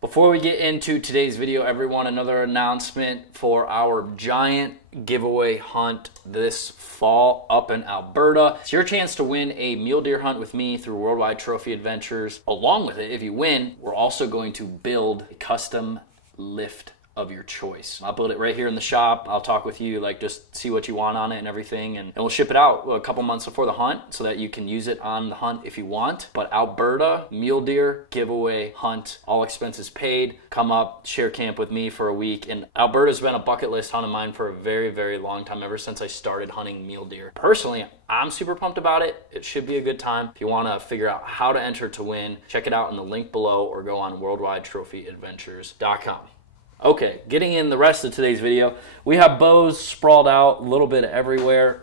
Before we get into today's video, everyone, another announcement for our giant giveaway hunt this fall up in Alberta. It's your chance to win a mule deer hunt with me through Worldwide Trophy Adventures. Along with it, if you win, we're also going to build a custom lift of your choice. I'll build it right here in the shop. I'll talk with you, like just see what you want on it and everything, and we'll ship it out a couple months before the hunt so that you can use it on the hunt if you want. But Alberta mule deer giveaway hunt, all expenses paid. Come up, share camp with me for a week. And Alberta's been a bucket list hunt of mine for a very, very long time, ever since I started hunting mule deer. Personally, I'm super pumped about it. It should be a good time. If you want to figure out how to enter to win, check it out in the link below or go on worldwidetrophyadventures.com. Okay, getting in the rest of today's video, we have bows sprawled out a little bit everywhere.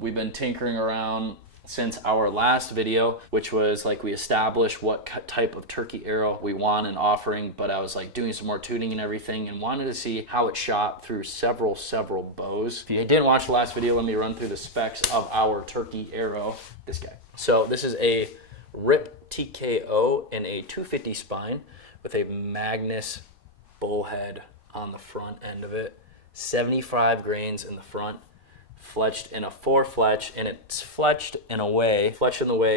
We've been tinkering around since our last video, which was like we established what type of turkey arrow we want and offering, but I was like doing some more tuning and everything and wanted to see how it shot through several bows. If you didn't watch the last video, let me run through the specs of our turkey arrow. This guy. So this is a RIP TKO in a 250 spine with a Magnus bullhead on the front end of it, 75 grains in the front, fletched in a 4-fletch, and it's fletched in a way,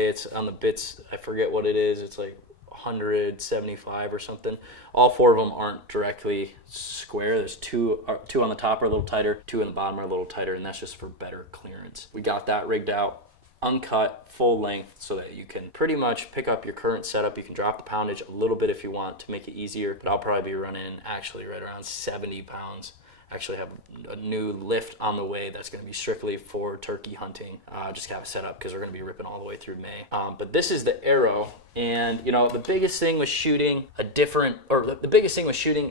it's on the bits, I forget what it is, it's like 175 or something. All 4 of them aren't directly square. There's two on the top are a little tighter, 2 on the bottom are a little tighter, and that's just for better clearance. We got that rigged out, uncut, full length, so that you can pretty much pick up your current setup. You can drop the poundage a little bit if you want to make it easier, but I'll probably be running actually right around 70 pounds. Actually have a new lift on the way that's going to be strictly for turkey hunting. Just have it set up because we're going to be ripping all the way through May. But this is the arrow, and you know, the biggest thing with shooting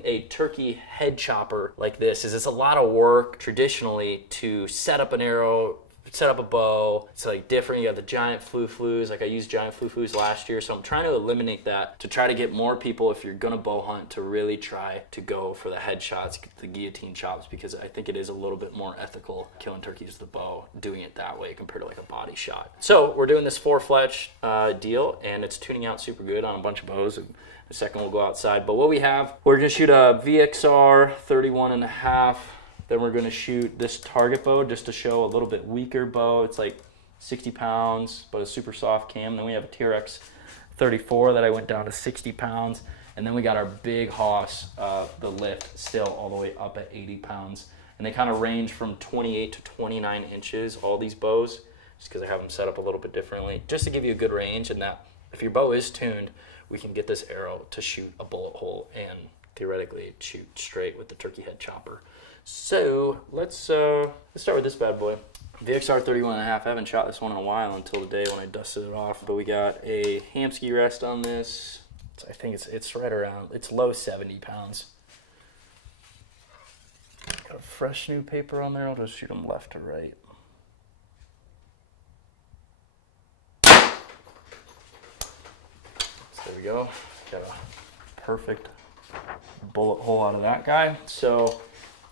a turkey head chopper like this is it's a lot of work traditionally to set up an arrow, set up a bow. It's like different. You have the giant flu-flus. Like I used giant flu-flus last year, so I'm trying to eliminate that to try to get more people, if you're gonna bow hunt, to really try to go for the head shots, the guillotine chops, because I think it is a little bit more ethical killing turkeys with the bow, doing it that way compared to like a body shot. So we're doing this 4-fletch deal, and it's tuning out super good on a bunch of bows. And a second we'll go outside. But what we have, we're gonna shoot a VXR 31.5. Then we're going to shoot this target bow just to show a little bit weaker bow. It's like 60 pounds, but a super soft cam. Then we have a TRX 34 that I went down to 60 pounds. And then we got our big Hoss, the lift, still all the way up at 80 pounds. And they kind of range from 28 to 29 inches, all these bows, just because I have them set up a little bit differently, just to give you a good range. And that if your bow is tuned, we can get this arrow to shoot a bullet hole and theoretically shoot straight with the turkey head chopper. So let's start with this bad boy. VXR 31.5. I haven't shot this one in a while until today when I dusted it off. But we got a Hamskea rest on this. I think it's right around, it's low 70 pounds. Got a fresh new paper on there. I'll just shoot them left to right. So there we go. Got a perfect bullet hole out of that guy. So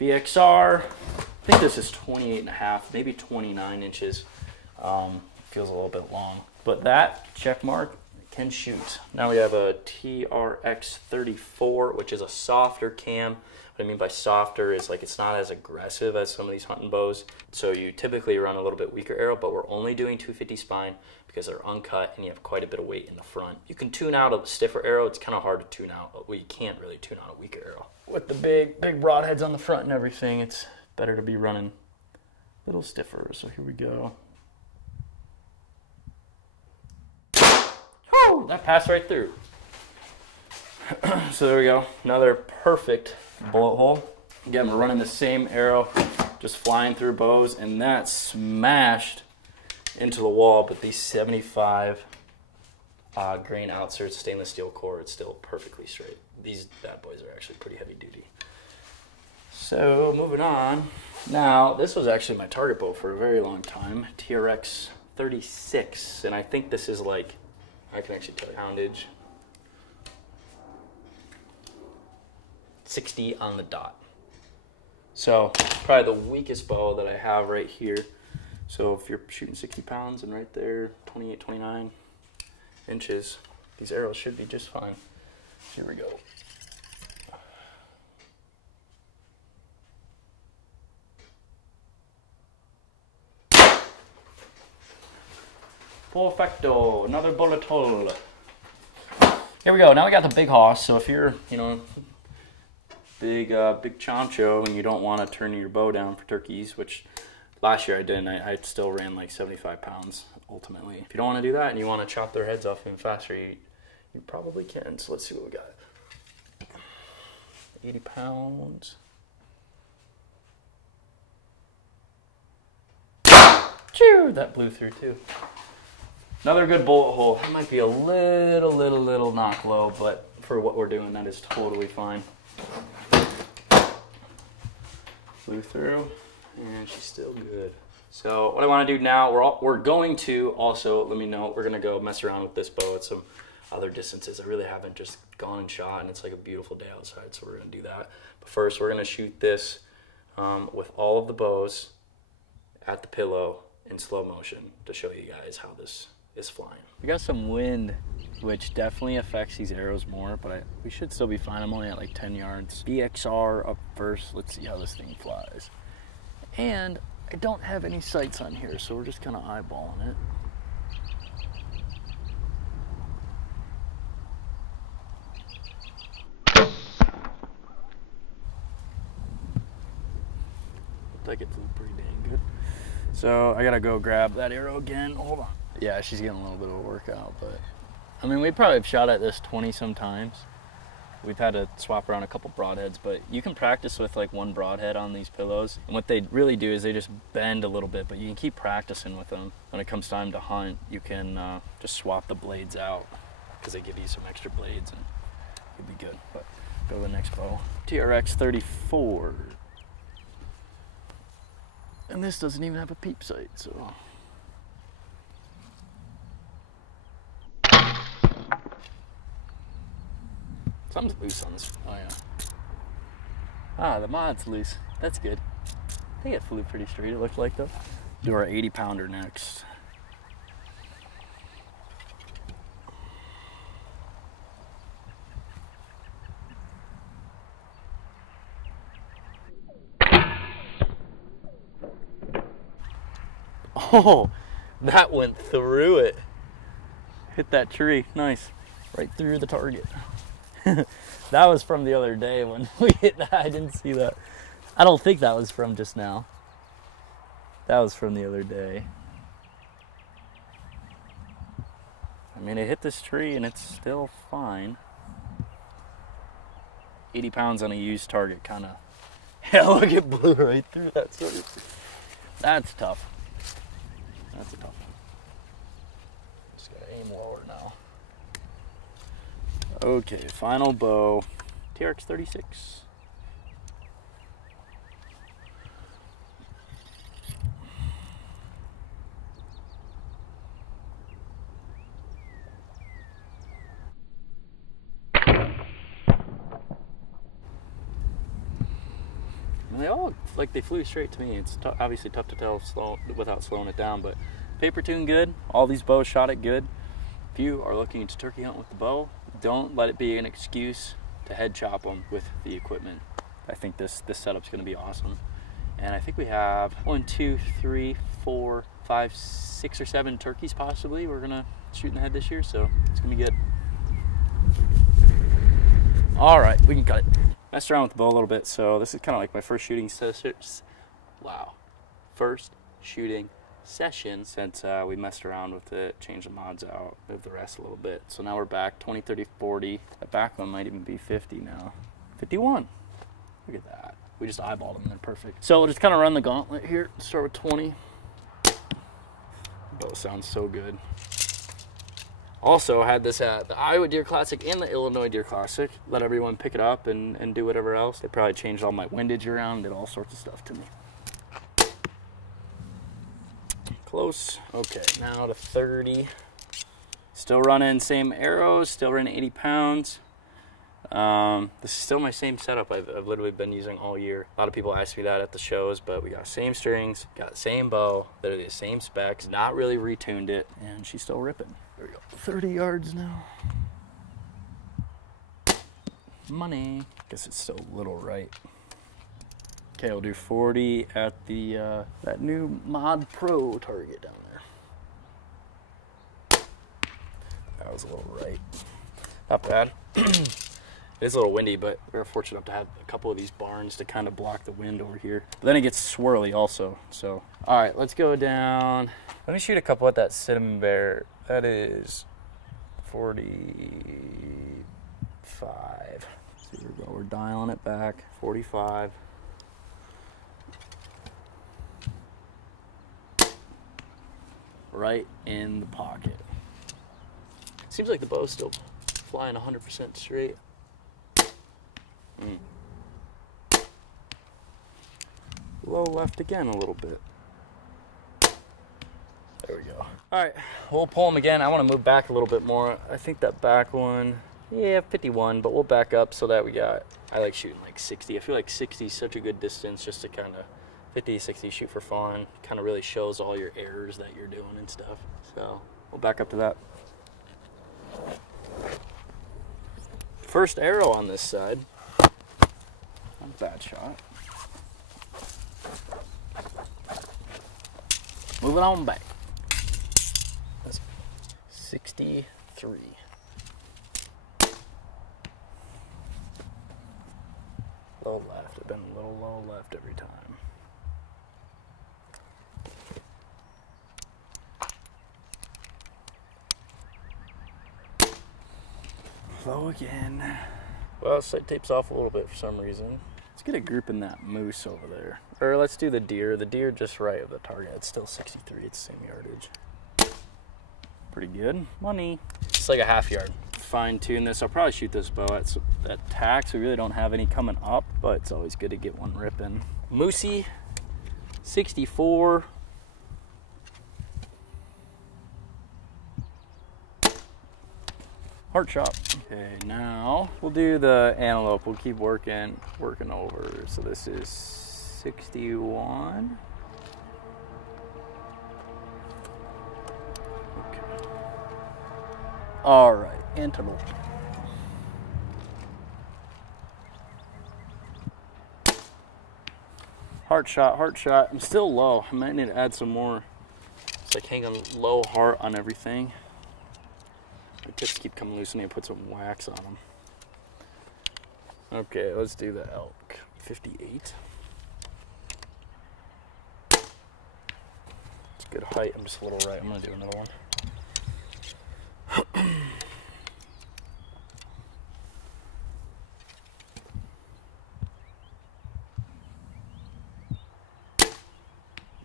VXR, I think this is 28.5, maybe 29 inches. Feels a little bit long, but that check mark can shoot. Now we have a TRX 34, which is a softer cam. What I mean by softer is like it's not as aggressive as some of these hunting bows. So you typically run a little bit weaker arrow, but we're only doing 250 spine because they're uncut and you have quite a bit of weight in the front. You can tune out a stiffer arrow. It's kind of hard to tune out. Well, you can't really tune out a weaker arrow. With the big broadheads on the front and everything, it's better to be running a little stiffer. So here we go. Whew, that passed right through. So there we go. Another perfect bullet hole. Again, we're running the same arrow, just flying through bows, and that smashed into the wall, but these 75 grain outsert stainless steel core, it's still perfectly straight. These bad boys are actually pretty heavy duty. So moving on. Now, this was actually my target bow for a very long time, TRX 36, and I think this is like, I can actually tell you poundage, 60 on the dot. So probably the weakest bow that I have right here. So if you're shooting 60 pounds and right there, 28, 29 inches, these arrows should be just fine. Here we go. Perfecto, another bullet hole. Here we go, now we got the big hoss, so if you're, you know, big choncho and you don't want to turn your bow down for turkeys, which last year I didn't, I still ran like 75 pounds ultimately. If you don't want to do that and you want to chop their heads off even faster, you probably can. So let's see what we got. 80 pounds. Chew! That blew through too. Another good bullet hole. That might be a little knock low, but for what we're doing, that is totally fine. Flew through, and she's still good. So what I want to do now, we're going to also, let me know, we're going to go mess around with this bow at some other distances. I really haven't just gone and shot, and it's like a beautiful day outside, so we're going to do that. But first, we're going to shoot this with all of the bows at the pillow in slow motion to show you guys how this is flying. We got some wind, which definitely affects these arrows more, but we should still be fine. I'm only at like 10 yards. BXR up first. Let's see how this thing flies. And I don't have any sights on here, so we're just kind of eyeballing it. Looked like it flew pretty dang good. So I gotta go grab that arrow again. Hold on. Yeah, she's getting a little bit of a workout, but I mean, we probably have shot at this 20 some times. We've had to swap around a couple broadheads, but you can practice with like one broadhead on these pillows. And what they really do is they just bend a little bit, but you can keep practicing with them. When it comes time to hunt, you can just swap the blades out because they give you some extra blades and you'll be good. But go to the next bow. TRX 34. And this doesn't even have a peep sight, so. Something's loose on this. Oh, yeah. Ah, the mod's loose. That's good. I think it flew pretty straight, it looked like, though. Do our 80 pounder next. Oh, that went through it. Hit that tree. Nice. Right through the target. That was from the other day when we hit that. I didn't see that. I don't think that was from just now. That was from the other day. I mean, it hit this tree and it's still fine. 80 pounds on a used target, kind of. Yeah, look, it blew right through that sucker. That's tough. That's a tough one. Just gotta aim lower now. Okay, final bow, TRX 36. And they all, like, they flew straight to me. It's obviously tough to tell without slowing it down, but paper tune good. All these bows shot it good. If you are looking to turkey hunt with the bow, don't let it be an excuse to head chop them with the equipment. I think this setup's gonna be awesome. And I think we have 1, 2, 3, 4, 5, 6 or 7 turkeys possibly we're gonna shoot in the head this year, so it's gonna be good. All right, we can cut it. Messed around with the bow a little bit, so this is kind of like my first shooting session. Wow. First shooting session since we messed around with it, changed the mods out, moved the rest a little bit. So now we're back 20, 30, 40. That back one might even be 50 now. 51. Look at that. We just eyeballed them, they're perfect. So we'll just kind of run the gauntlet here. Start with 20. Bow sounds so good. Also had this at the Iowa Deer Classic and the Illinois Deer Classic. Let everyone pick it up and do whatever else. They probably changed all my windage around, did all sorts of stuff to me. Close. Okay, now to 30. Still running same arrows, still running 80 pounds. This is still my same setup I've literally been using all year. A lot of people ask me that at the shows, but we got same strings, got the same bow, literally the same specs, not really retuned it, and she's still ripping. There we go. 30 yards now. Money. Guess it's still a little right. Okay, we'll do 40 at the that new Mod Pro target down there. That was a little right. Not bad. It is a little windy, but we're fortunate enough to have a couple of these barns to kind of block the wind over here. But then it gets swirly also, so. All right, let's go down. Let me shoot a couple at that Cinnamon Bear. That is 45. So here we go, we're dialing it back, 45. Right in the pocket. Seems like the bow's still flying 100% straight. Low left again a little bit. There we go. All right, we'll pull them again. I want to move back a little bit more. I think that back one, yeah, 51, but we'll back up so that we got, I like shooting like 60. I feel like 60 is such a good distance just to kind of 50, 60 shoot for fun. Kind of really shows all your errors that you're doing and stuff. So we'll back up to that. First arrow on this side. Not a bad shot. Moving on back. That's 63. Low left. I've been a little low left every time. Low again. Well, sight tape's off a little bit for some reason. Let's get a group in that moose over there. Or let's do the deer. The deer just right of the target. It's still 63. It's the same yardage. Pretty good. Money. It's like a half yard. Fine tune this. I'll probably shoot this bow at tacks. We really don't have any coming up, but it's always good to get one ripping. Moosey, 64. Heart shot. Okay, now we'll do the antelope. We'll keep working over. So this is 61. Okay. All right, antelope. Heart shot, heart shot. I'm still low. I might need to add some more. It's like hanging low heart on everything. The tips keep coming loose. I need to put some wax on them. Okay, let's do the elk. 58. It's good height. I'm just a little right. I'm going to do another one.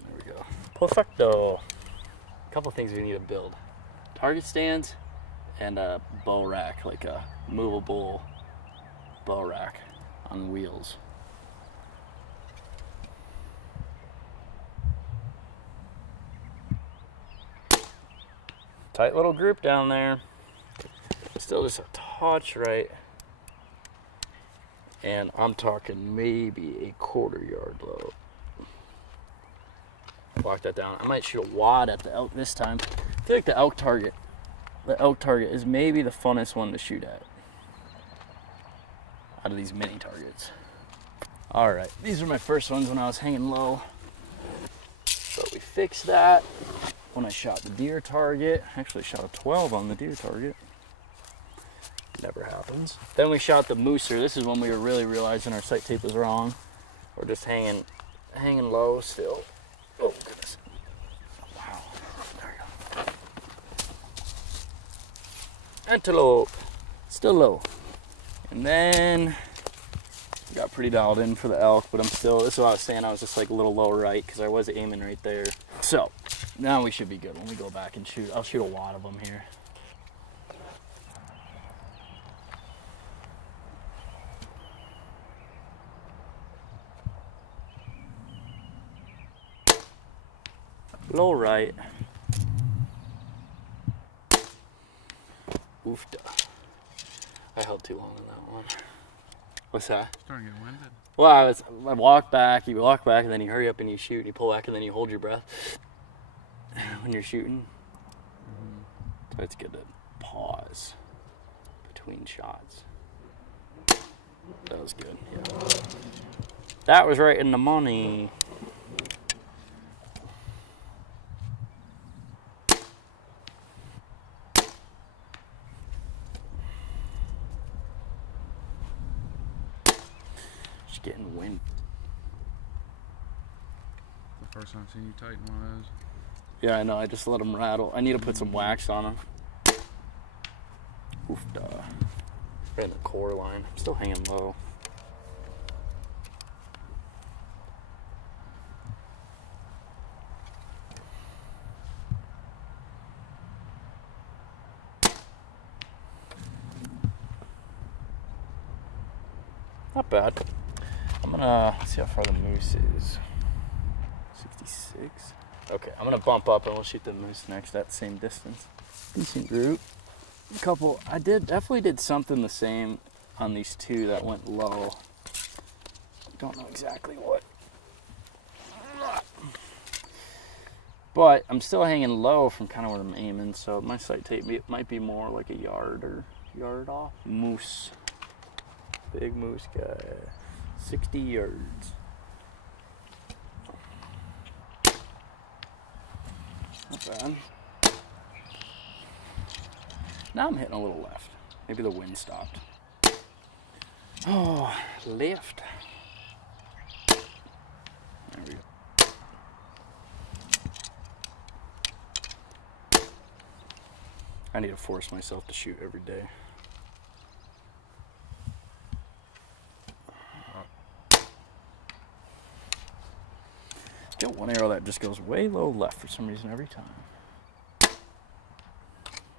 There we go. Perfecto. A couple things we need to build. Target stands and a bow rack, like a movable bow rack on wheels. Tight little group down there. Still just a touch right. And I'm talking maybe a quarter yard low. Lock that down. I might shoot a wad at the elk this time. I feel like the elk target is maybe the funnest one to shoot at out of these mini targets. All right, these are my first ones when I was hanging low. So we fixed that. When I shot the deer target, actually shot a 12 on the deer target. Never happens. Then we shot the mooser. This is when we were really realizing our sight tape was wrong. We're just hanging low still. Oh goodness. Wow. There we go. Antelope. Still low. And then got pretty dialed in for the elk, but I'm still, this is what I was saying, I was just like a little low right because I was aiming right there. So now we should be good when we go back and shoot. I'll shoot a lot of them here. Low right. Oofda. I held too long on that one. What's that? Starting to get winded. Well, I walk back, you walk back, and then you hurry up and you shoot, and you pull back, and then you hold your breath when you're shooting. So it's good to pause between shots. That was good, yeah. That was right in the money. getting wind. The first time I've seen you tighten one of those. Yeah, I know. I just let them rattle. I need to put some wax on them. Oof, duh. Right in the core line. I'm still hanging low. Not bad. I'm gonna see how far the moose is. 66. Okay, I'm gonna bump up and we'll shoot the moose next at the same distance. Decent group. A couple. I definitely did something the same on these two that went low. Don't know exactly what. But I'm still hanging low from kind of where I'm aiming, so my sight tape might be more like a yard or yard off. Moose. Big moose guy. 60 yards. Not bad. Now I'm hitting a little left. Maybe the wind stopped. Oh, left. There we go. I need to force myself to shoot every day. Get one arrow that just goes way low left for some reason every time.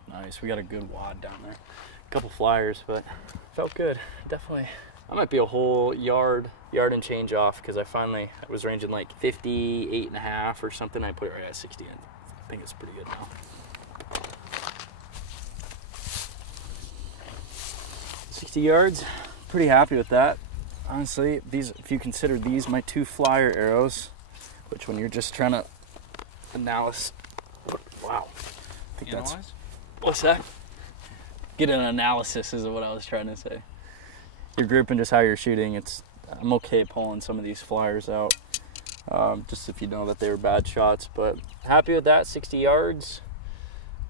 Nice, we got a good wad down there. A couple flyers, but felt good, definitely. I might be a whole yard and change off because I was ranging like 58.5 or something. I put it right at 60 and I think it's pretty good now. 60 yards, pretty happy with that. Honestly, if you consider these my 2 flyer arrows, which when you're just trying to analyze, wow. I think Analyze? that's, what's that? Get an analysis is what I was trying to say. Your group and just how you're shooting, I'm okay pulling some of these flyers out. Just if you know that they were bad shots, but happy with that, 60 yards.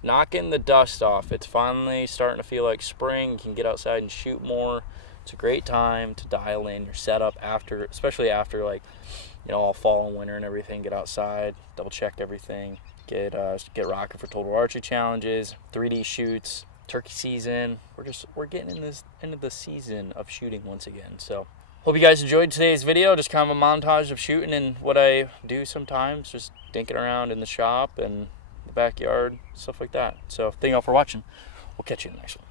Knocking the dust off. It's finally starting to feel like spring. You can get outside and shoot more. It's a great time to dial in your setup especially after like, all fall and winter and everything. Get outside, double check everything, get rocking for Total Archery challenges, 3D shoots, turkey season. We're getting into the season of shooting once again. So hope you guys enjoyed today's video. Just kind of a montage of shooting and what I do sometimes, just dinking around in the shop and the backyard, stuff like that. So thank y'all for watching. We'll catch you in the next one.